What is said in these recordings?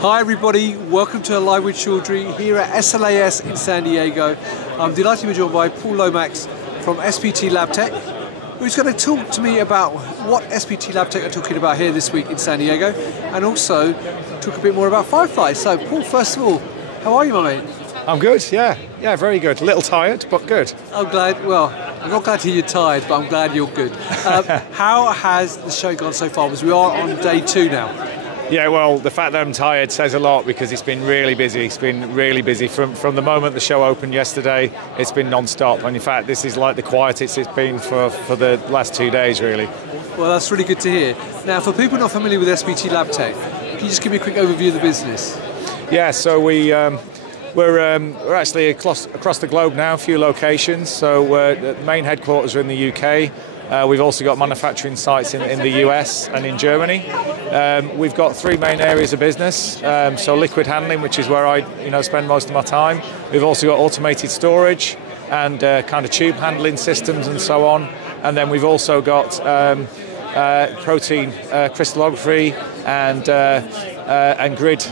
Hi everybody, welcome to Live with Chaudhry here at SLAS in San Diego. I'm delighted to be joined by Paul Lomax from SPT Labtech, who's going to talk to me about what SPT Labtech are talking about here this week in San Diego, and also talk a bit more about Firefly. So Paul, first of all, how are you, my mate? I'm good, yeah, very good. A little tired, but good. I'm glad, well, I'm not glad to hear you're tired, but I'm glad you're good. How has the show gone so far? Because we are on day 2 now. Yeah, well, the fact that I'm tired says a lot because it's been really busy. It's been really busy. From the moment the show opened yesterday, it's been non-stop. And in fact, this is like the quietest it's been for the last 2 days, really. Well, that's really good to hear. Now, for people not familiar with SPT Labtech, can you just give me a quick overview of the business? Yeah, so we're actually across the globe now, a few locations. So the main headquarters are in the UK. We've also got manufacturing sites in the US and in Germany. We've got 3 main areas of business. So liquid handling, which is where I spend most of my time. We've also got automated storage and kind of tube handling systems and so on. And then we've also got protein crystallography and grid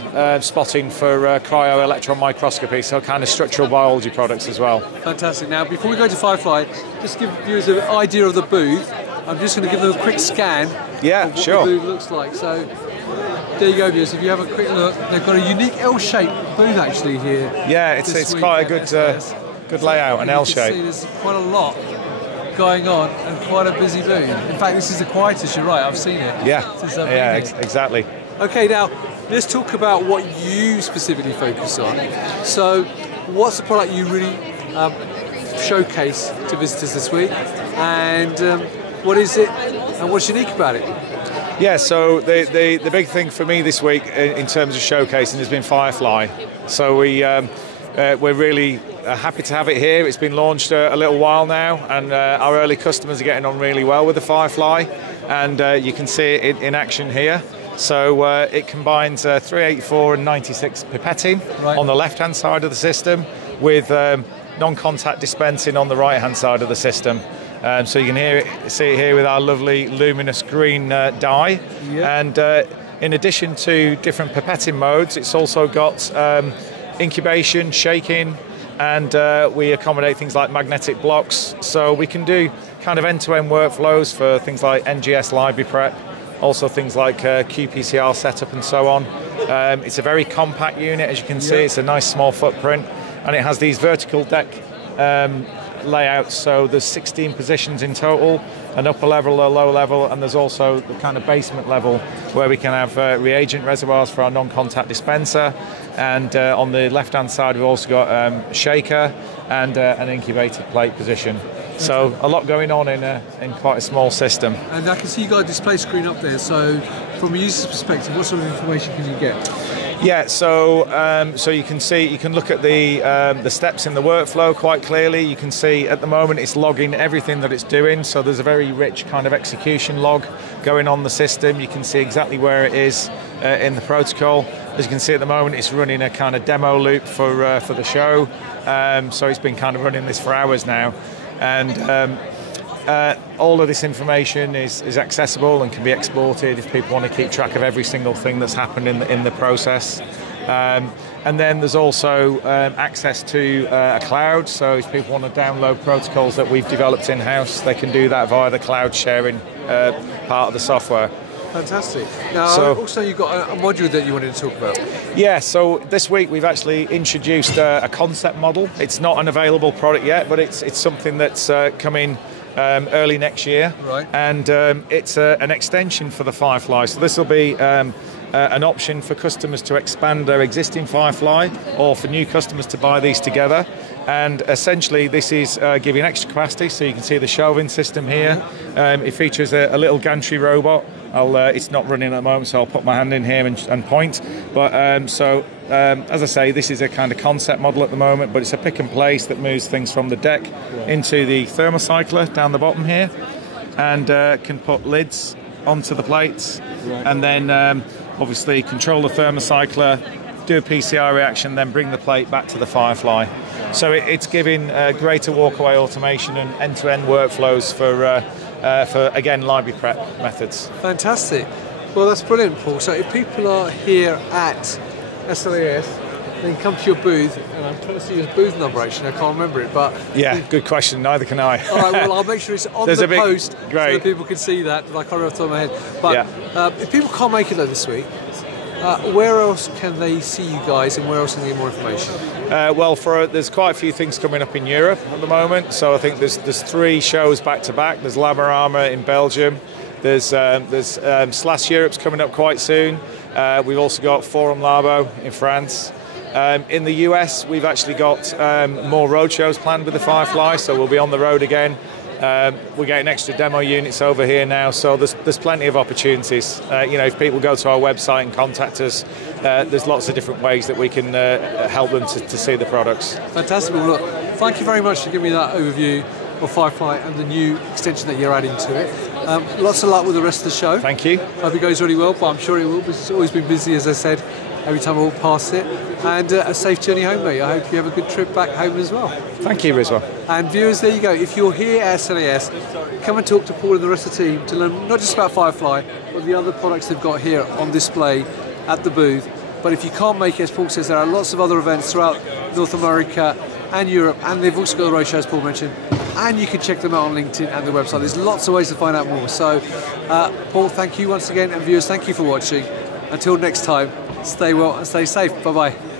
spotting for cryo-electron microscopy, so kind of structural biology products as well. Fantastic. Now, before we go to Firefly, just give viewers an idea of the booth. I'm just going to give them a quick scan of what the booth looks like. So, there you go, viewers. If you have a quick look, they've got a unique L-shaped booth actually here. Yeah, it's quite a good layout, an L-shape. There's quite a lot going on and quite a busy booth. In fact, this is the quietest, you're right, I've seen it. Yeah, exactly. Okay, now let's talk about what you specifically focus on. So, what's the product you really showcase to visitors this week, and what is it, and what's unique about it? Yeah, so the big thing for me this week in terms of showcasing has been Firefly. So we're really happy to have it here. It's been launched a little while now, and our early customers are getting on really well with the Firefly, and you can see it in action here. So it combines 384 and 96 pipetting on the left-hand side of the system with non-contact dispensing on the right-hand side of the system. So you can see it here with our lovely luminous green dye. And in addition to different pipetting modes, it's also got incubation, shaking, and we accommodate things like magnetic blocks. So we can do kind of end-to-end workflows for things like NGS library prep, also things like qPCR setup and so on. It's a very compact unit, as you can see. It's a nice small footprint, and it has these vertical deck layouts. So there's 16 positions in total, an upper level, a lower level, and there's also the kind of basement level where we can have reagent reservoirs for our non-contact dispenser. And on the left-hand side, we've also got shaker and an incubated plate position. So a lot going on in quite a small system. And I can see you got a display screen up there. So from a user's perspective, what sort of information can you get? Yeah, so you can look at the steps in the workflow quite clearly. You can see at the moment it's logging everything that it's doing. So there's a very rich kind of execution log going on the system. You can see exactly where it is in the protocol. As you can see at the moment, it's running a kind of demo loop for the show. So it's been kind of running this for hours now. And all of this information is accessible and can be exported if people want to keep track of every single thing that's happened in the process. And then there's also access to a cloud, so if people want to download protocols that we've developed in-house, they can do that via the cloud sharing part of the software. Fantastic. Now, also you've got a module that you wanted to talk about. Yeah, so this week we've actually introduced a concept model. It's not an available product yet, but it's something that's coming early next year. Right. And it's an extension for the Firefly. So this will be an option for customers to expand their existing Firefly, or for new customers to buy these together. And essentially this is giving extra capacity, so you can see the shelving system here. It features a little gantry robot. It's not running at the moment, so I'll put my hand in here and point. But as I say, this is a kind of concept model at the moment, but it's a pick and place that moves things from the deck into the thermocycler down the bottom here, and can put lids onto the plates, and then obviously control the thermocycler, do a PCR reaction, then bring the plate back to the Firefly. So it's giving greater walkaway automation and end-to-end workflows for again, library prep methods. Fantastic. Well, that's brilliant, Paul. So if people are here at SLAS, then come to your booth, and I'm trying to see your booth number actually, I can't remember it, but... Yeah, good question, neither can I. All right, well, I'll make sure it's on the post so that people can see that, but I can't remember off the top of my head. But if people can't make it though this week, where else can they see you guys, and where else can they get more information? Well, there's quite a few things coming up in Europe at the moment. So I think there's 3 shows back to back. There's Lamarama in Belgium. There's SLAS Europe's coming up quite soon. We've also got Forum Labo in France. In the US, we've actually got more road shows planned with the Firefly, so we'll be on the road again. We're getting extra demo units over here now, so there's plenty of opportunities. If people go to our website and contact us, there's lots of different ways that we can help them to see the products. Fantastic. Well, look, thank you very much for giving me that overview of Firefly and the new extension that you're adding to it. Lots of luck with the rest of the show. Thank you. Hope it goes really well, but I'm sure it will. It's always been busy, as I said, every time I walk past it. And a safe journey home, mate. I hope you have a good trip back home as well. Thank you, Rizwan. And viewers, there you go. If you're here at SLAS, come and talk to Paul and the rest of the team to learn not just about Firefly, but the other products they've got here on display at the booth. But if you can't make it, as Paul says, there are lots of other events throughout North America and Europe, and they've also got the roadshow, as Paul mentioned, and you can check them out on LinkedIn and the website. There's lots of ways to find out more. So, Paul, thank you once again, and viewers, thank you for watching. Until next time, stay well and stay safe. Bye-bye.